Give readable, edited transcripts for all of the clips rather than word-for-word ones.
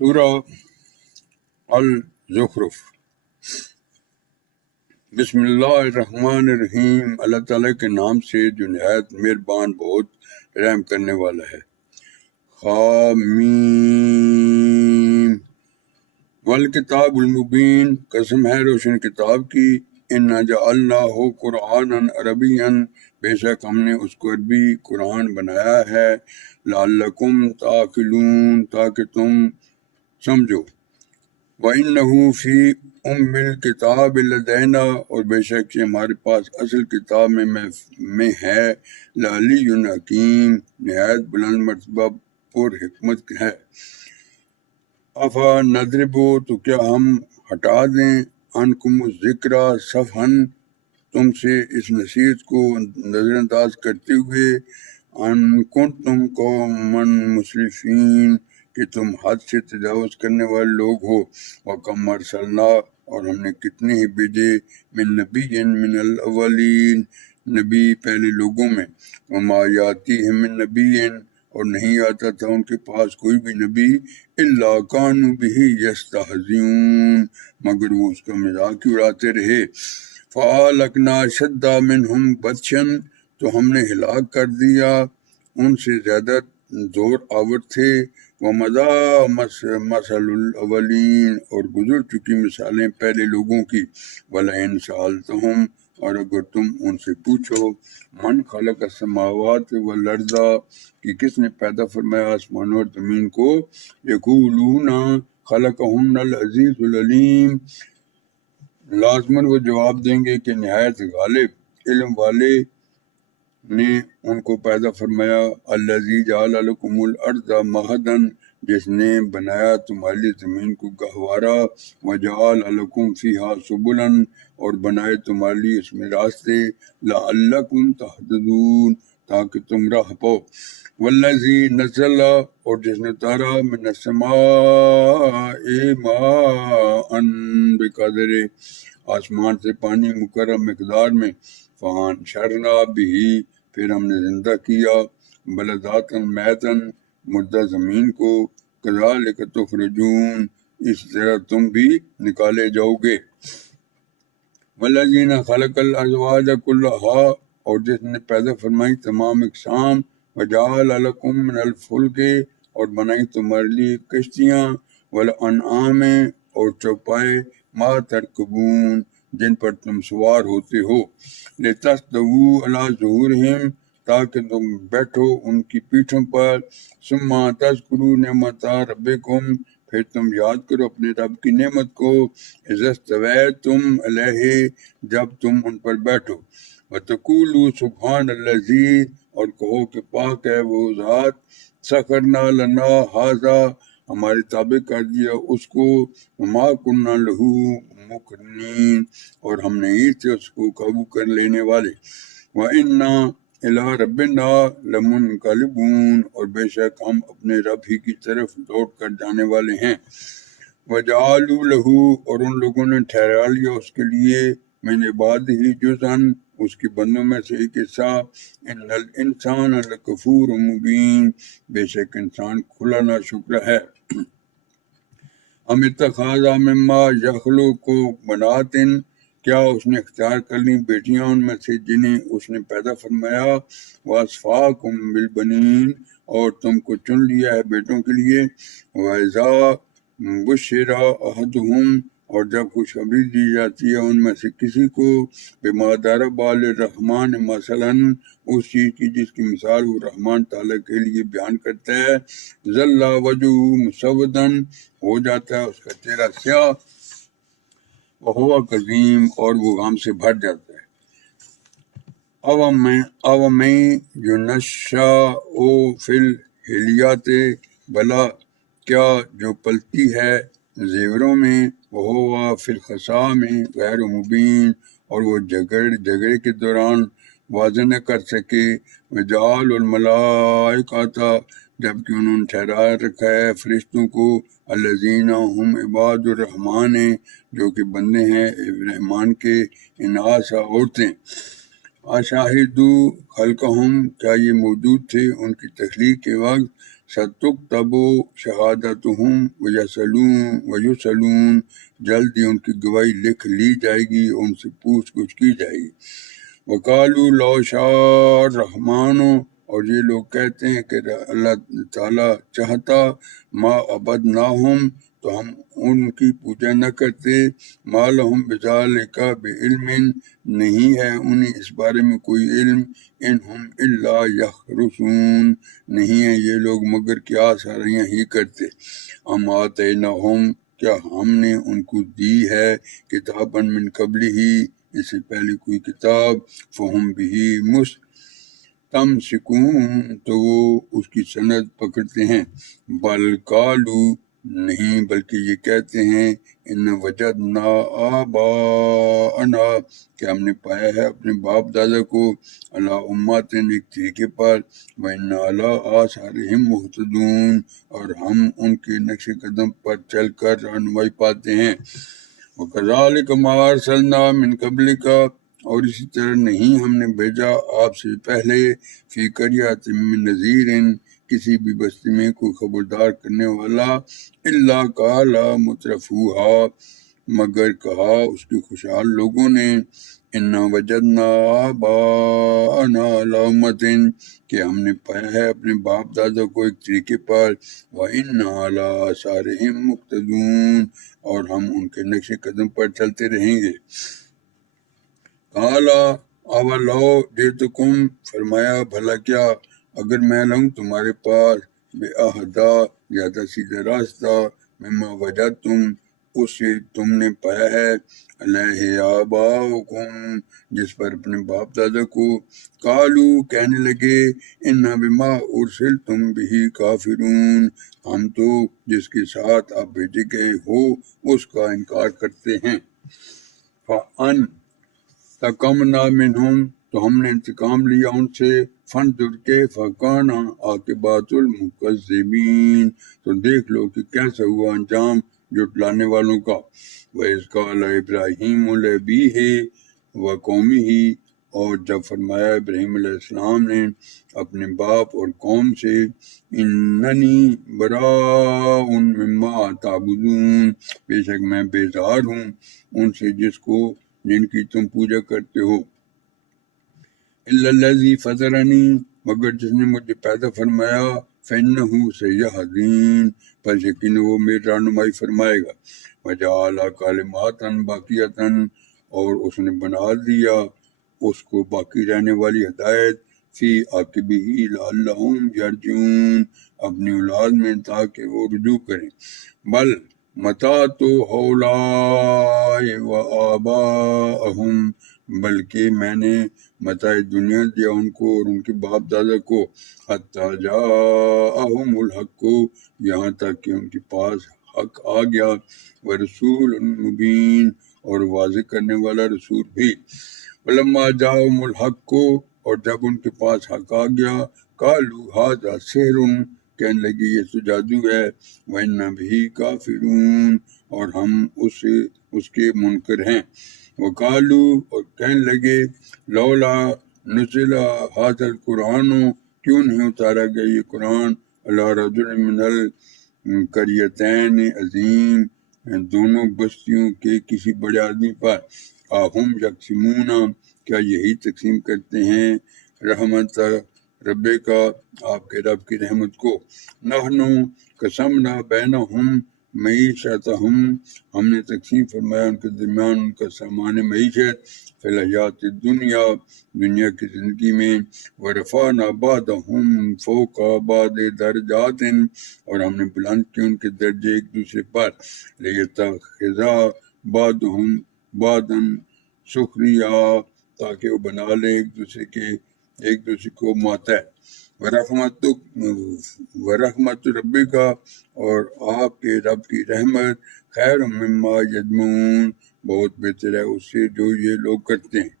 سورہ الزخرف۔ بسم اللہ الرحمن الرحیم، اللہ تعالیٰ کے نام سے جو نہایت مہربان بہت رحم کرنے والا ہے۔ حامیم والکتاب المبین، قسم ہے روشن کتاب کی۔ انا جعلناہ قرآنا عربیا، بے شک ہم نے اس کو عربی قرآن بنایا ہے۔ لعلکم تعقلون، تاکہ تم سمجھو۔ وَإِنَّهُ فِي أُمِّ الْكِتَابِ لَدَيْنَا، اور بے شک یہ ہمارے پاس اصل کتاب میں ہے۔ لَعَلِيٌّ حَكِيمٌ، نہایت بلند مرتبہ پر حکمت ہے۔ أَفَنَضْرِبُ، تو کیا ہم ہٹا دیں، عَنْكُمُ الذِّكْرَ صفحاً، تم سے اس نصیحت کو نظر انداز کرتے ہوئے، أَن كُنتُمْ قَوْمًا مُسْرِفِينَ، کہ تم حد سے تجاوز کرنے والے لوگ ہو۔ وَكَمْ أَرْسَلْنَا، اور ہم نے کتنے ہی بھیجے، من نبی من الاولین، نبی پہلے لوگوں میں۔ وما یاتیہم من نبی، اور نہیں آتا تھا ان کے پاس کوئی بھی نبی، الا کانوا بہ یستہزئون، مگر وہ اس کا مذاق ہی اڑاتے رہے۔ فَأَهْلَكْنَا أَشَدَّ مِنْهُمْ بَطْشًا، تو ہم نے ہلاک کر دیا ان سے زیادہ زور آور تھے۔ وَمَضَىٰ مَثَلُ الْأَوَّلِينَ، اور گزر چکی مثالیں پہلے لوگوں کی۔ وَلَئِن سَأَلْتَهُمْ، اور اگر تم ان سے پوچھو، من خلق السماوات والارض، کہ کس نے پیدا فرمایا آسمانوں اور زمین کو، یقولون خلقهن العزیز العلیم، لازماً وہ جواب دیں گے کہ نہایت غالب علم والے نے ان کو پیدا فرمایا۔ الذی جعل لکم الارض مہدا، جس نے بنایا تمہارے لیے زمین کو گہوارہ۔ وجعل لکم فیہا سبلا، اور بنائے تمہارے لیے اس میں راستے۔ لعلکم تہتدون، تاکہ تم راہ پاؤ۔ والذی نزل، اور جس نے اتارا من السماء ماء بقدر، آسمان سے پانی مقرر مقدار میں۔ فانشرنا بہ، پھر ہم نے زندہ کیا، بلداتن میتن، مردہ زمین کو۔ کذالک تخرجون، اس طرح تم بھی نکالے جاؤ گے۔ والذین خلق الازواج کلھا، اور جس نے پیدا فرمائی تمام اقسام۔ وجعل لکم من الفلک، اور بنائی تمہارے لیے کشتیاں۔ والانعام، اور چوپائے، ما ترکبون، جن پر تم سوار ہوتے ہو۔ لتستووا علی ظہورہم، تاکہ تم بیٹھو ان کی پیٹھوں پر۔ ثم تذکروا نعمت ربکم، پھر تم یاد کرو اپنے رب کی نعمت کو۔ اذا استویتم علیہ، جب تم ان پر بیٹھو۔ وتقولوا سبحان الذی، اور کہو کہ پاک ہے وہ ذات، سخرنا لنا ھذا، ہمارے تابع کر دیا اس کو۔ وما کنا لہ مقرنین، اور ہم نہیں تھے اس کو قابو کر لینے والے۔ وَإِنَّا إِلَىٰ رَبِّنَا لَمُنْقَلِبُونَ، اور بے شک ہم اپنے رب ہی کی طرف لوٹ کر جانے والے ہیں۔ وَجَعَلُوا لَهُ، اور ان لوگوں نے ٹھہرا لیا اس کے لیے، مِنْ عِبَادِهِ جُزءًا، اس کے بندوں میں سے ایک حصہ۔ إِنَّ الْإِنسَانَ لَكَفُورٌ مُبِينٌ، بے شک انسان کھلا ناشکر ہے۔ ام اتخذ مما یخلق بنات، کیا اس نے اختیار کر لی بیٹیاں ان میں سے جنہیں اس نے پیدا فرمایا۔ واصفاکم بالبنین، اور تم کو چن لیا ہے بیٹوں کے لیے۔ وَإِذَا بُشِّرَ أَحَدُهُمْ، اور جب خوشخبری دی جاتی ہے ان میں سے کسی کو، بما ضرب للرحمن مثلا، اس چیز کی جس کی مثال وہ رحمان تعالیٰ کے لیے بیان کرتا ہے، ظل وجهه مسودا، ہو جاتا ہے اس کا چہرہ سیاہ، وهو کظیم، اور وہ غم سے بھر جاتا ہے۔ اوَمَن یُنَشَّأُ فِی الْحِلیَّةِ، بھلا کیا جو پلتی ہے زیوروں میں، وَهُوَ فِی الْخِصَامِ غَیْرُ مُبِینٍ، اور وہ جھگڑے کے دوران واضح نہ کر سکے۔ وَجَعَلُ الْمَلَائِکَۃَ، جبکہ انہوں نے ٹھہرا رکھا ہے فرشتوں کو، الذین ہم عباد الرحمن، جو کہ بندے ہیں رحمان کے، اناث عورتیں۔ اشاہدوا خلقہم، کیا یہ موجود تھے ان کی تخلیق کے وقت، ستکتب شہادتہم ویسلون جلد ہی ان کی گواہی لکھ لی جائے گی اور ان سے پوچھ گچھ کی جائے گی۔ وقالوا لو شاء الرحمن، اور یہ لوگ کہتے ہیں کہ اللہ تعالیٰ چاہتا ما عبدناہم تو ہم ان کی پوجا نہ کرتے، ما لہم بذالک بعلم نہیں ہے انہیں اس بارے میں کوئی علم، ان ہم الا یخرصون نہیں ہے یہ لوگ مگر کیا ساریاں ہی کرتے۔ ام آتیناہم کیا ہم نے ان کو دی ہے کتاباً من قبل ہی اس سے پہلے کوئی کتاب، فہم بھی مستمسکون تو وہ اس کی سند پکڑتے ہیں، بل قالو نہیں بلکہ یہ کہتے ہیں ان وجدنا آباءنا کہ ہم نے پایا ہے اپنے باپ دادا کو علی امتٍ ایک طریقے پر، وَإِنَّا عَلَىٰ آثَارِهِمْ مُهْتَدُونَ اور ہم ان کے نقش قدم پر چل کر رہنمائی پاتے ہیں۔ وَكَذَٰلِكَ مَا أَرْسَلْنَا مِن قَبْلِكَ اور اسی طرح نہیں ہم نے بھیجا آپ سے پہلے فی قریۃ من نذیر کسی بھی بستی میں کوئی خبردار کرنے والا، الا قال مترفوها مگر کہا اس کے خوشحال لوگوں نے، انا وجدنا آباءنا علی امۃ کہ ہم نے پایا ہے اپنے باپ دادا کو ایک طریقے پر، وَإِنَّا عَلَىٰ آثَارِهِمْ مُقْتَدُونَ اور ہم ان کے نقش قدم پر چلتے رہیں گے۔ قَالَ أَوَلَوْ جِئْتُكُمْ فرمایا بھلا کیا اگر میں لاؤں تمہارے پاس بِأَہْدَىٰ زیادہ سیدھا راستہ مما وجدتم اس سے تم نے پایا ہے علیہ آباؤکم جس پر اپنے باپ دادا کو، قالو کہنے لگے انا بما ارسلتم بہ کافرون ہم تو جس کے ساتھ آپ بھیجے گئے ہو اس کا انکار کرتے ہیں۔ فَانْتَقَمْنَا مِنْهُمْ تو ہم نے انتقام لیا ان سے، فَانْظُرْ كَيْفَ كَانَ عَاقِبَةُ الْمُكَذِّبِينَ تو دیکھ لو کہ کیسا ہوا انجام جھٹلانے والوں کا۔ وَإِذْ قَالَ إِبْرَاهِيمُ لِأَبِيهِ وَقَوْمِهِ اور جب فرمایا ابراہیم علیہ السلام نے اپنے باپ اور قوم سے، اننی براء مما تعبدون بے شک میں بیزار ہوں ان سے جن کی تم پوجا کرتے ہو، الا الذی فطرنی مگر جس نے مجھے پیدا فرمایا، فإنہ سیہدین پس یقین وہ میری رہنمائی فرمائے گا، وجعل کلمات باقیۃ اور اس نے بنا دیا اس کو باقی رہنے والی ہدایت، فی عاقبہ لعلہم یرجعون اپنی اولاد میں تاکہ وہ رجوع کریں، بل متعت ہؤلاء وآباءہم بلکہ میں نے متاع دنیا دیا ان کو اور ان کے باپ دادا کو، حتی جاءہم الحق یہاں تک کہ ان کے پاس حق آ گیا، ورسول مبین اور واضح کرنے والا رسول بھی، ولما جاءہم الحق اور جب ان کے پاس حق آ گیا، قالوا ھذا سحر کہنے لگے یہ تو جادو ہے، وَإِنَّا بِهِ کافرون اور ہم اس کے منکر ہیں، وقالوا اور کہنے لگے لولا نزل ھذا القرآن کیوں نہیں اتارا گیا یہ قرآن علی رجل من القریتین عظیم دونوں بستیوں کے کسی بڑے آدمی پر، اہم یقسمون کیا یہی تقسیم کرتے ہیں رحمت رب کا آپ کے رب کی رحمت کو، نحن قسمنا بینہم معیشتہم ہم نے تقسیم فرمایا ان کے درمیان ان کا سامان معیشت، فی الحیات الدنیا دنیا کی زندگی میں، ورفعنا بعضہم فوق بعض درجات اور ہم نے بلند کیا ان کے درجے ایک دوسرے پر، لیتخذ بعضہم بعضا سخریا تاکہ وہ بنا لے ایک دوسرے کو ماتحت، ورحمت ربک اور آپ کے رب کی رحمت خیر مما یجمعون بہت بہتر ہے اس سے جو یہ لوگ کرتے ہیں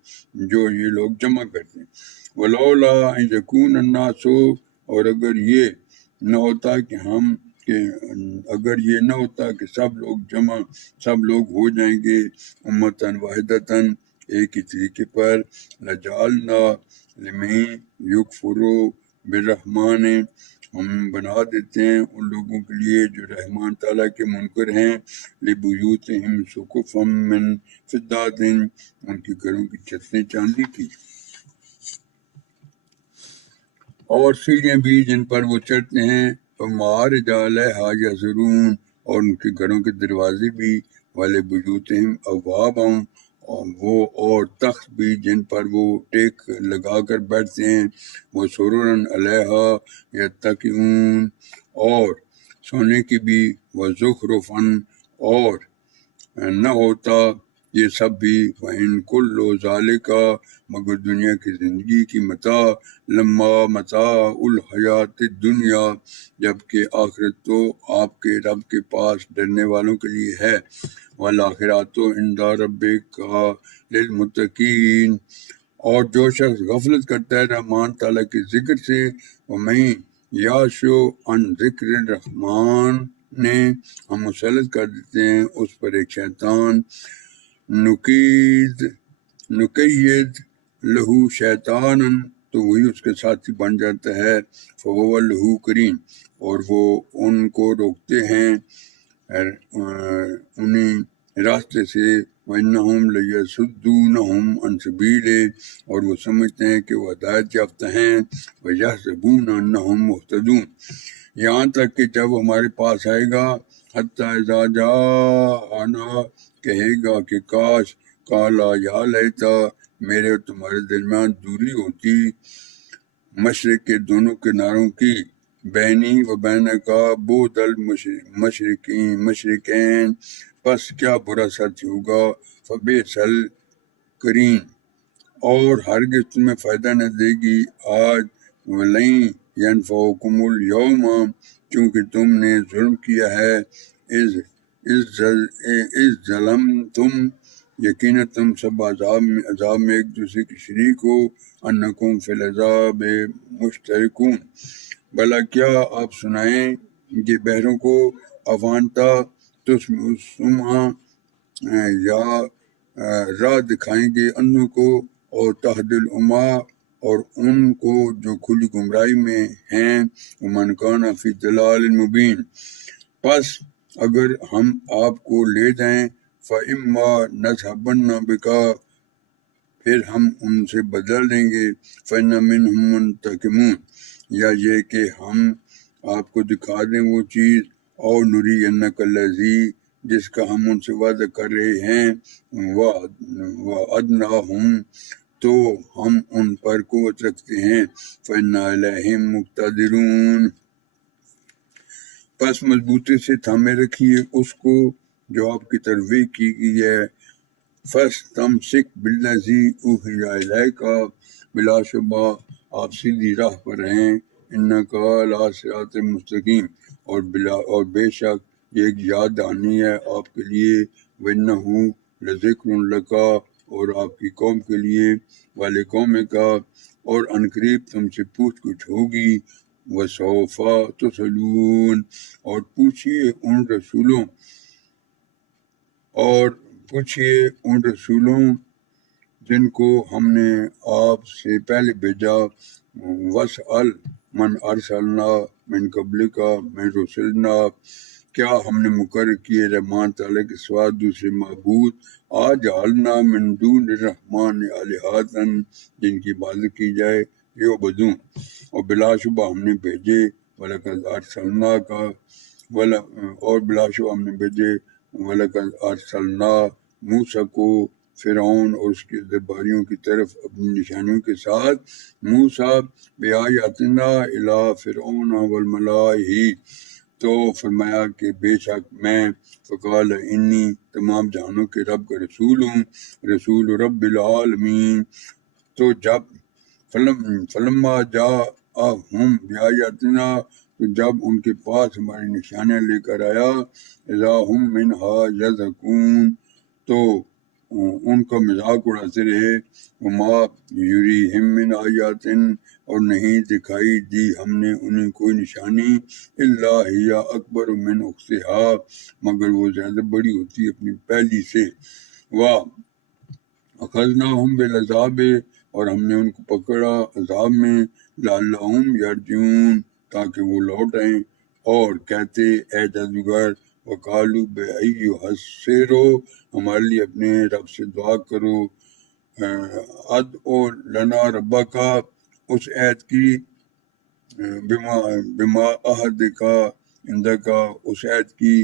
جو یہ لوگ جمع کرتے ہیں، ولولا ان یکون الناس اور اگر یہ نہ ہوتا کہ سب لوگ ہو جائیں گے امتاً واحدتاً ایک ہی طریقے پر، لجعلنا لمن یکفر بالرحمن ہم بنا دیتے ہیں ان لوگوں کے لیے جو رحمان تعالیٰ کے منکر ہیں، لبیوتہم سقفا من فضۃ، ان کے گھروں کی چھتیں چاندی کی، اور سیڑھیاں بھی جن پر وہ چڑھتے ہیں، ومعارج علیہا یظہرون، اور ان کے گھروں کے دروازے بھی، ولبیوتہم ابوابا، اور تخت بھی جن پر وہ ٹیک لگا کر بیٹھتے ہیں، وہ سررا علیہا یتکئون، اور سونے کی بھی، وزخرفا، اور نہ ہوتا یہ سب بھی، وَإِن كُلُّ ذَلِكَ، مگر دنیا کی زندگی کی متاع، لما متاع الحیات الدنیا، جبکہ آخرت تو آپ کے رب کے پاس ڈرنے والوں کے لیے ہے، والآخرۃ عند ربک للمتقین، اور جو شخص غفلت کرتا ہے رحمان تعالیٰ کے ذکر سے، وَمَن یعش عن ذکر الرحمن، نے ہم مسلط کر دیتے ہیں اس پر ایک شیطان، نقید لہو شیطانا، تو وہی اس کے ساتھی بن جاتا ہے، فہو لہو قرین، اور وہ ان کو روکتے ہیں انہیں راستے سے، وَإِنَّهُمْ لَيَصُدُّونَهُمْ عَنْ سَبِيلِهِ، اور وہ سمجھتے ہیں کہ وہ ہدایت یافتہ ہیں، وَيَحْسَبُونَ أَنَّهُمْ مُهْتَدُونَ، یہاں تک کہ جب ہمارے پاس آئے گا، حتی اذا جاءنا، کہے گا کہ کاش، کالا یا لیتا، میرے اور تمہارے درمیان دوری ہوتی، مشرق کے دونوں کناروں کی، بینی و بین کا بعد المشرقین، پس کیا برا ساتھی ہوگا، فبئس القرین، اور ہرگز تمہیں فائدہ نہ دے گی آج، ولن ینفعکم الیوم، چونکہ تم نے ظلم کیا ہے، اذ ظلمتم، یقینا تم سب عذاب میں ایک دوسرے کے شریک ہو، انکم فی العذاب مشترکون، بھلا کیا آپ سنائیں یہ بہروں کو، اوانتا تسمع، یا راہ دکھائیں گے اندھوں کو، اور تہدی العمی، اور ان کو جو کھلی گمراہی میں ہیں، ومن کان فی ضلال مبین، پس اگر ہم آپ کو لے جائیں، فَإِمَّا نَذْهَبَنَّ بِكَ، پھر ہم ان سے بدل دیں گے، فَإِنَّ مِنْهُمْ مُنْتَقِمُونَ، یا یہ کہ ہم آپ کو دکھا دیں وہ چیز، اور نُرِيَنَّكَ الَّذِي، جس کا ہم ان سے وعدہ کر رہے ہیں، وَأَدْنَاهُمْ، تو ہم ان پر قوت رکھتے ہیں، فَإِنَّا عَلَيْهِمْ مُقْتَدِرُونَ، پس مضبوطی سے تھامے رکھیے اس کو جو آپ کی ترویج کی گئی ہے، فَاسْتَمْسِكْ بِالَّذِي أُوحِيَ إِلَيْكَ، بلا شبہ آپ سیدھی راہ پر ہیں، إِنَّكَ عَلَىٰ صِرَاطٍ مستقیم، اور بے شک یہ ایک یاد دہانی ہے آپ کے لیے، وَإِنَّهُ لَذِكْرٌ لَكَ، اور آپ کی قوم کے لیے، وَلِقَوْمِكَ، اور عنقریب تم سے پوچھ گچھ ہوگی، وَسَوْفَ تُسْأَلُونَ، اور پوچھئے ان رسولوں جن کو ہم نے آپ سے پہلے بھیجا، وَاسْأَلْ مَنْ أَرْسَلْنَا مِنْ قَبْلِكَ مِنْ رُسُلِنَا، کیا ہم نے مقرر کیے رحمان تعالیٰ کے سوا دوسرے معبود، آجعلنا من دون الرحمن آلہۃ، جن کی عبادت کی جائے، یعبدون، اور بلا شبہ ہم نے بھیجے، وَلَقَدْ أَرْسَلْنَاكَ، اور بلا شبہ ہم نے بھیجے، وَلَقَدْ أَرْسَلْنَا موسیٰ کو، فرعون اور اس کے درباریوں کی طرف اپنی نشانیوں کے ساتھ، موسیٰ بآیاتنا الی فرعون والملئہ، تو فرمایا کہ بے شک میں، فقال انی، تمام جہانوں کے رب کا رسول ہوں، رسول رب العالمین، تو جب فلما جاءہم بآیاتنا، تو جب ان کے پاس ہماری نشانیاں لے کر آیا، اذا ہم منہا یضحکون، تو ان کا مذاق اڑاتے رہے، وما یریہم من آیات، اور نہیں دکھائی دی ہم نے انہیں کوئی نشانی، الا ہی اکبر من اختہا، مگر وہ زیادہ بڑی ہوتی اپنی پہلی سے، وَأَخَذْنَاهُمْ بِالْعَذَابِ، اور ہم نے ان کو پکڑا عذاب میں، لَعَلَّهُمْ يَرْجِعُونَ، تاکہ وہ لوٹ آئیں، اور کہتے اے جادوگر وقالو بے ایھا السحر، ہمارے لیے اپنے رب سے دعا کرو، ادعو لنا ربک، اس عہد کی، بما عہد کا اندکا، اس عہد کی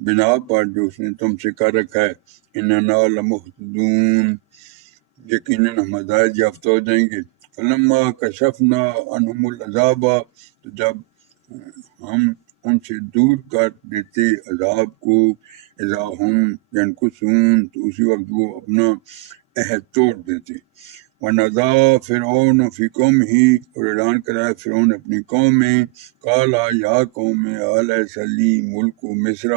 بنا پر جو اس نے تم سے کر رکھا ہے، اننا لمہتدون، یقیناً ہم ہدایت یافتہ ہو جائیں گے۔ فلما کشفنا عنہم العذاب، تو جب ہم ان سے دور کر دیتے عذاب کو، اذا ہم ینکثون، تو اسی وقت وہ اپنا عہد توڑ دیتے۔ وَنَزَعَ فِرْعَوْنُ فِي قَوْمِهِ، اور اعلان کرایا فرعون اپنی قوم میں، قَالَ یا قوم أَلَيْسَ لِي مُلْكُ مصر،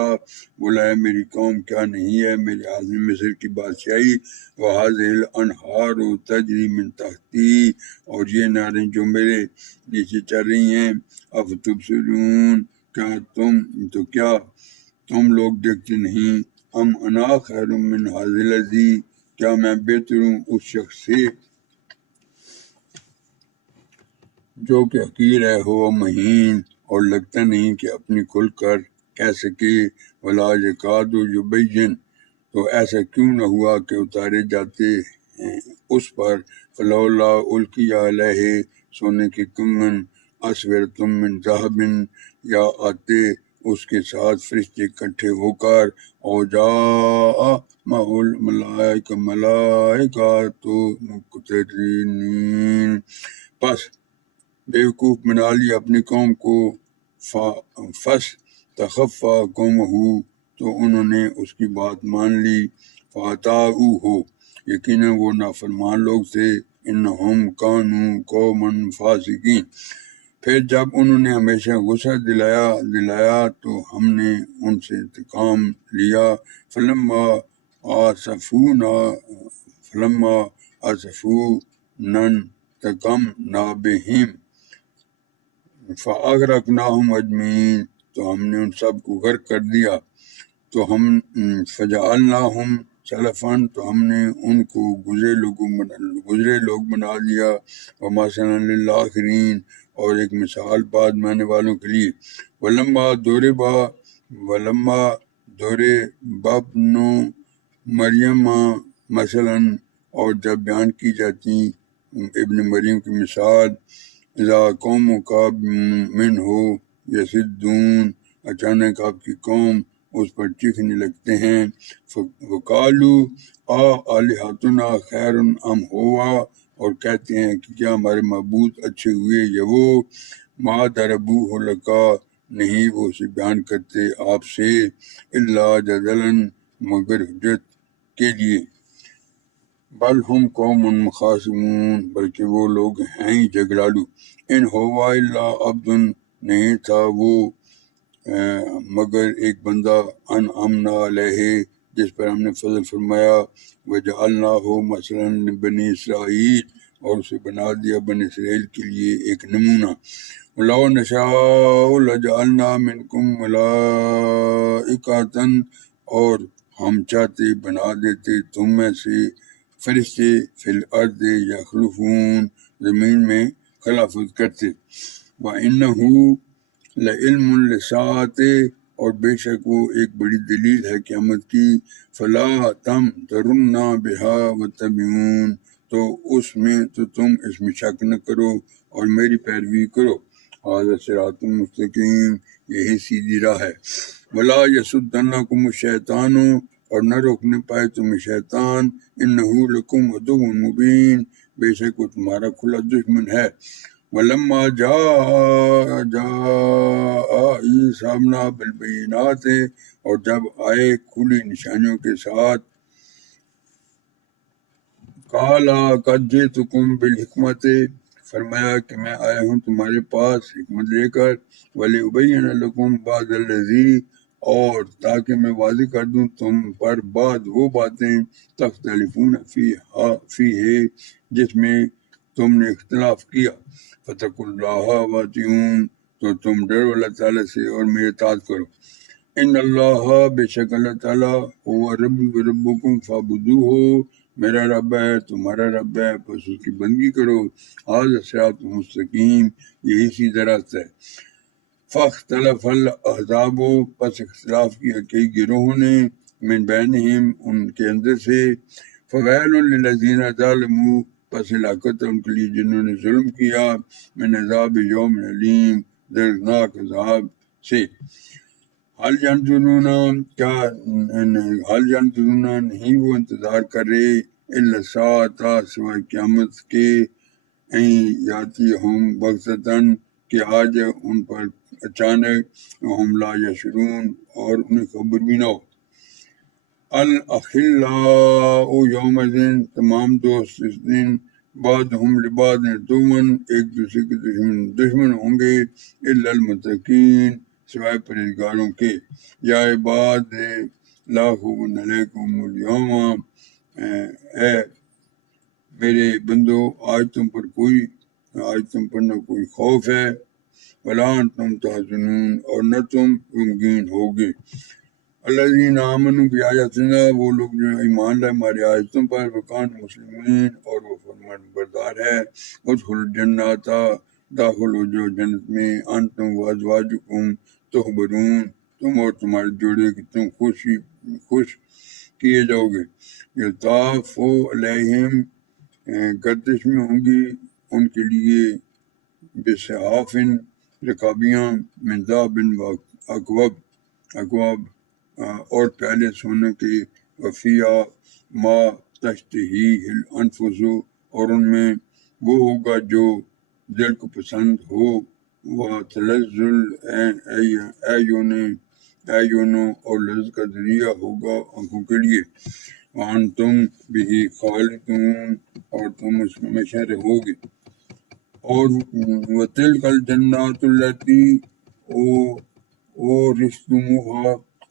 بولا ہے میری قوم کیا نہیں ہے میرے عظیم مصر کی بادشاہی، وَهَٰذِهِ الْأَنْهَارُ تَجْرِي مِن تَحْتِي، اور یہ نہریں جو میرے نیچے چل رہی ہیں، أَفَتُبْصِرُونَ، کیا تم لوگ دیکھتے نہیں، ام انا خیر من هذا الذی، کیا میں بہتر ہوں اس شخص سے جو کہ حقیر ہے، ہو مہین، اور لگتا نہیں کہ اپنی کھل کر کہہ سکے، ولا یکاد یبین، تو ایسا کیوں نہ ہوا کہ اتارے جاتے ہیں اس پر، فلولا القی علیہ، سونے کے کنگن، اسورۃ من ذہب، یا آتے اس کے ساتھ فرشتے اکٹھے ہو کر، اور جاء معہ الملائکہ، ملائکۃ مقترنین، پس بیوقوف بنا لی اپنی قوم کو، فس تخفا قومہ، تو انہوں نے اس کی بات مان لی، فَأَطَاعُوهُ، یقیناً وہ نافرمان لوگ تھے، انہم کانوا قوما فاسقین، پھر جب انہوں نے ہمیشہ غصہ دلایا تو ہم نے ان سے انتقام لیا، فلما آسفونا انتقمنا بہم فأغرقناہم اجمعین، تو ہم نے ان سب کو غرق کر دیا، تو ہم فجعلناہم سلفا، تو ہم نے ان کو گزرے لوگ بنا دیا، ومثلا للآخرین، اور ایک مثال بعد میں آنے والوں کے لیے، ولما ضرب ابن مریم مثلا، اور جب بیان کی جاتی ابن مریم کی مثال، اذا قومک منہ یصدون، اچانک آپ کی قوم اس پر چیخنے لگتے ہیں، وقالو آلہتنا خیر ام ہوا، اور کہتے ہیں کہ کیا ہمارے معبود اچھے ہوئے یا وہ، ما ضربوہ لکا، نہیں وہ اسے بیان کرتے آپ سے، الا جدلا، مگر حجت کے لیے، بل ہم قوم مخاصمون، بلکہ وہ لوگ ہیں ہی جھگڑالو، ان ہوا الا عبد، نہیں تھا وہ مگر ایک بندہ، انعمنا علیہ، جس پر ہم نے فضل فرمایا، وجعلناہ مثلا بنی اسرائیل، اور اسے بنا دیا بنی اسرائیل کے لیے ایک نمونہ، وَلَوْ نَشَاءُ لَجَعَلْنَا مِنْكُمْ مَلَائِكَةً، اور ہم چاہتے بنا دیتے تم میں سے فرشتے، فی الارض یخلفون، زمین میں خلافت کرتے، وَإِنَّهُ لَعِلْمٌ لِلسَّاعَةِ، اور بے شک وہ ایک بڑی دلیل ہے قیامت کی، فَلَا تَمْتَرُنَّ بِهَا وَاتَّبِعُونِ، تو تم اس میں شک نہ کرو اور میری پیروی کرو، ھذا صراط مستقیم، یہی سیدھی راہ ہے، وَلَا يَصُدَّنَّكُمُ الشَّيْطَانُ، اور نہ روکنے پائے تمہیں شیطان، إِنَّهُ لَكُمْ عَدُوٌّ مُبِینٌ، بے شک وہ تمہارا کھلا دشمن ہے، وَلَمَّا جَاءَ عِیسیٰ بِالْبَیِّنَاتِ، اور جب آئے کھلی نشانیوں کے ساتھ، قَالَ قَدْ جِئْتُکُم بِالْحِکْمَةِ، فرمایا کہ میں آیا ہوں تمہارے پاس حکمت لے کر، وَلِأُبَیِّنَ لَکُم بَعْضَ الَّذِی، اور تاکہ میں واضح کر دوں تم پر بعض وہ باتیں، تختلفون فیہ، جس میں تم نے اختلاف کیا، فَاتَّقُوا اللَّهَ وَأَطِیعُونِ، تو تم ڈرو اللہ تعالیٰ سے اور میرے اطاعت کرو، ان اللہ، بے شک اللہ تعالیٰ، هو ربی و ربکم فاعبدوہ، میرا رب ہے تمہارا رب ہے بس اس کی بندگی کرو، ھذا صراط مستقیم، یہی سیدھا راستہ ہے۔ فاختلف الاحزاب، پس اختلاف کیا کئی گروہوں نے، من بینہم ان کے اندر سے، فویل للذین ظلموا، پس ہلاکت ان کے لیے جنہوں نے ظلم کیا، من عذاب یوم علیم، دردناک عذاب سے۔ حل ینظرون، کیا حل ینظرون، نہیں وہ انتظار کر رہے، الا الساعۃ، سوائے قیامت کے، این یاتی ہم بغتتاً، کہ آ جائے ان پر اچانک، ہم لا یشعرون، اور انہیں خبر بھی نہ ہو۔ الاخلاء یومئذ، تمام دوست اس دن، بعضهم لبعض عدو، ایک دوسرے کے دشمن ہوں گے، الا المتقین، سوائے پرہیزگاروں کے۔ یا عباد لا خوف علیکم اليوم، اے میرے بندو، آج تم پر نہ کوئی خوف ہے، ولا انتم تحزنون، اور نہ تم غمگین ہوگے۔ الذین آمنوا بآیاتنا، وہ لوگ جو ایمان لائے ہماری آیتوں پر، وکان مسلمین، اور وہ فرمان بردار ہے۔ ادخلوا الجنات، داخل ہو جو جنت میں، انتم وازواجکم تحبرون، تم اور تمہارے جوڑے کی تم خوش کیے جاؤ گے۔ یطاف علیہم، گردش میں ہوں گی ان کے لیے، بصحاف، رکابیاں، من ذهب اکواب، اور پیالے سونے کے، وفیہا ما تشتہی الانفس، اور ان میں وہ ہوگا جو دل کو پسند ہو، وتلذ الاعین، اور لذت کا ذریعہ ہوگا آنکھوں کے لیے، وانتم بہ خالدون، اور تم اس میں ہمیشہ رہو گے۔ اور وتلک الجنات التی اورثتموہا،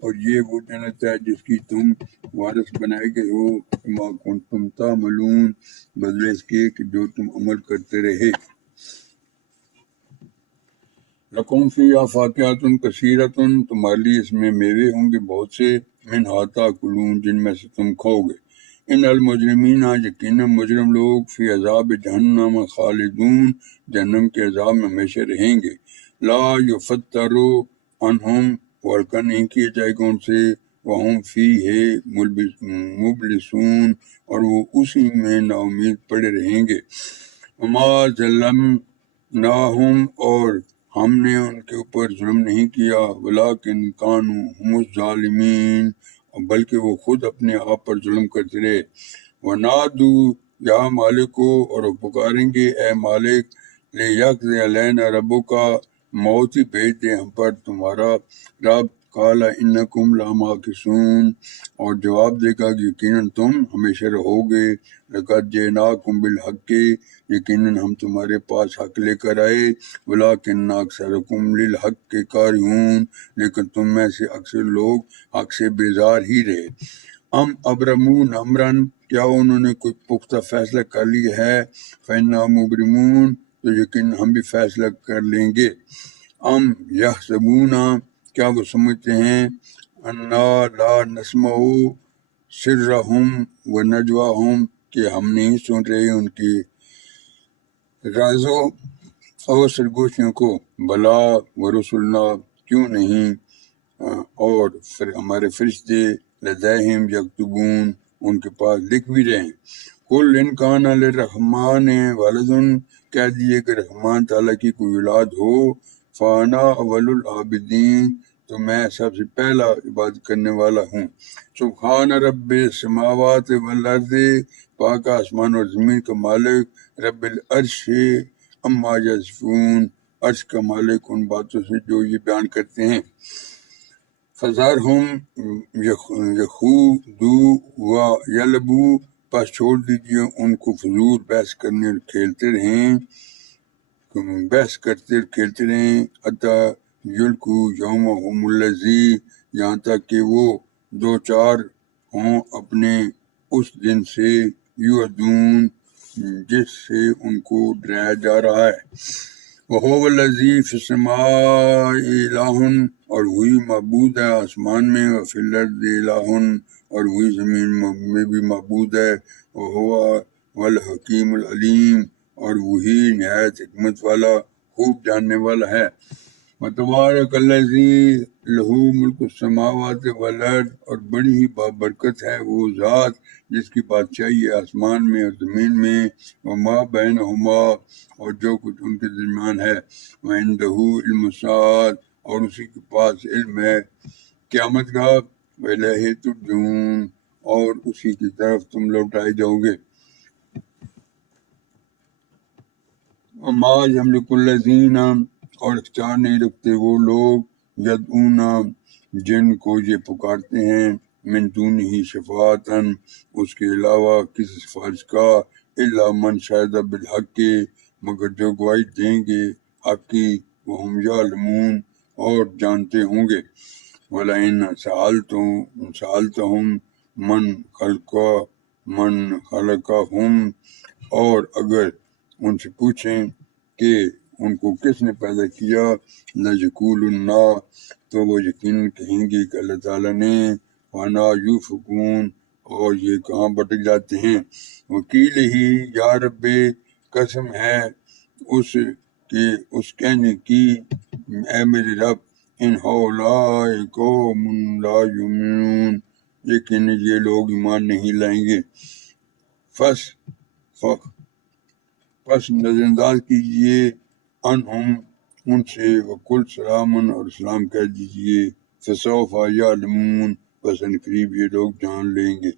اور یہ وہ جنت ہے جس کی تم وارث بنائے گئے ہو، بما کنتم تعملون، بدلے اس کے کہ جو تم عمل کرتے رہے۔ لکم فیہا فاکہۃ کثیرۃ، تمہارے لیے اس میں میوے ہوں گے بہت سے، منھا تاکلون، جن میں سے تم کھاؤ گے۔ ان المجرمین، یقیناً مجرم لوگ، فی عذاب جہنم خالدون، جہنم کے عذاب میں ہمیشہ رہیں گے۔ لا یفتر عنہم، وہ ہلکا نہیں کیا جائے گا ان سے، وہم فیہ مبلسون، اور وہ اسی میں نا امید پڑے رہیں گے۔ وما ظلمناہم، اور ہم نے ان کے اوپر ظلم نہیں کیا، ولکن کانوا ھم الظالمین، بلکہ وہ خود اپنے آپ پر ظلم کرتے رہے۔ ونادو یا مالکو، اور وہ پکاریں گے اے مالک، لیقضی علینا ربک، موت ہی بھیج دے ہم پر تمہارا رب، قال انکم لماکثون، اور جواب دے گا کہ یقیناً تم ہمیشہ رہو گے۔ لقد جئناکم بالحق، یقیناً ہم تمہارے پاس حق لے کر آئے، ولکن اکثرکم للحق کارہون، لیکن تم میں سے اکثر لوگ حق سے بیزار ہی رہے۔ ام ابرموا امرا، کیا انہوں نے کوئی پختہ فیصلہ کر لیا ہے، فإنا مبرمون، تو یقین ہم بھی فیصلہ کر لیں گے۔ ام یحسبون، کیا وہ سمجھتے ہیں، انا لا نسمع سرہم و نجواہم، کہ ہم نہیں سن رہے ان کی رازوں اور سرگوشیوں کو، بلا ورسلنا، کیوں نہیں، اور ہمارے فرشتے، لدیہم یکتبون، ان کے پاس لکھ بھی رہے ہیں۔ قل ان کان للرحمن ولد، کہہ دیجیے کہ رحمان تعالیٰ کی کوئی اولاد ہو، فانا اول العابدین، تو میں سب سے پہلا عبادت کرنے والا ہوں۔ سبحان رب السماوات والارض، پاک آسمان اور زمین کا مالک، رب العرش اما یصفون، عرش کا مالک ان باتوں سے جو یہ بیان کرتے ہیں۔ فذرہم یخوضوا ویلعبوا، پس چھوڑ دیجیے ان کو فضول بحث کرنے اور کھیلتے رہیں، حتی یلقوا یومہم الذی، یہاں تک کہ وہ دو چار ہوں اپنے اس دن سے، یوعدون، جس سے ان کو ڈرایا جا رہا ہے۔ وَهُوَ الَّذِي فِي السَّمَاءِ إِلَٰهٌ، اور وہی معبود ہے آسمان میں، وَفِي الْأَرْضِ إِلَٰهٌ، اور وہی زمین میں بھی معبود ہے، وَهُوَ الْحَكِيمُ الْعَلِيمُ، اور وہی نہایت حکمت والا خوب جاننے والا ہے۔ وَتَبَارَكَ الَّذِي لَهُ مُلْكُ السَّمَاوَاتِ وَالْأَرْضِ، اور بڑی ہی بابرکت ہے وہ ذات جس کی بادشاہی ہے آسمان میں اور زمین میں، وَمَا بَيْنَهُمَا، اور جو کچھ ان کے درمیان ہے، وَعِندَهُ عِلْمُ السَّاعَةِ، اور اسی کے پاس علم ہے قیامت کا، وَإِلَيْهِ تُرْجَعُونَ، اور اسی کی طرف تم لوٹائے جاؤ گے۔ وما یملک الذین، اور اختیار نہیں رکھتے وہ لوگ، یدعون، جن کو یہ پکارتے ہیں، من دونہ شفاعتاً، اس کے علاوہ کسی سفارش کا، الا من شہد بالحق، مگر جو گواہی دیں گے حق کی، وہم یعلمون، اور جانتے ہوں گے۔ وَلَئِن سَأَلْتَهُم من خلقهم، اور اگر ان سے پوچھیں کہ ان کو کس نے پیدا کیا، لَيَقُولُنَّ، تو وہ یقیناً کہیں گے کہ اللہ تعالیٰ نے، وَأَنَّىٰ يُؤْفَكُونَ، اور یہ کہاں بھٹک جاتے ہیں۔ وکیل ہی یا رب، قسم ہے اس کہنے کی، اے میرے رب، ان ہؤلاء قوم لا یؤمنون، لیکن یہ لوگ ایمان نہیں لائیں گے۔ پس نظر انداز کیجئے عنہم، ان سے، وقل سلام، اور سلام کہہ دیجئے، فسوف یعلمون، پس ان قریب یہ لوگ جان لیں گے۔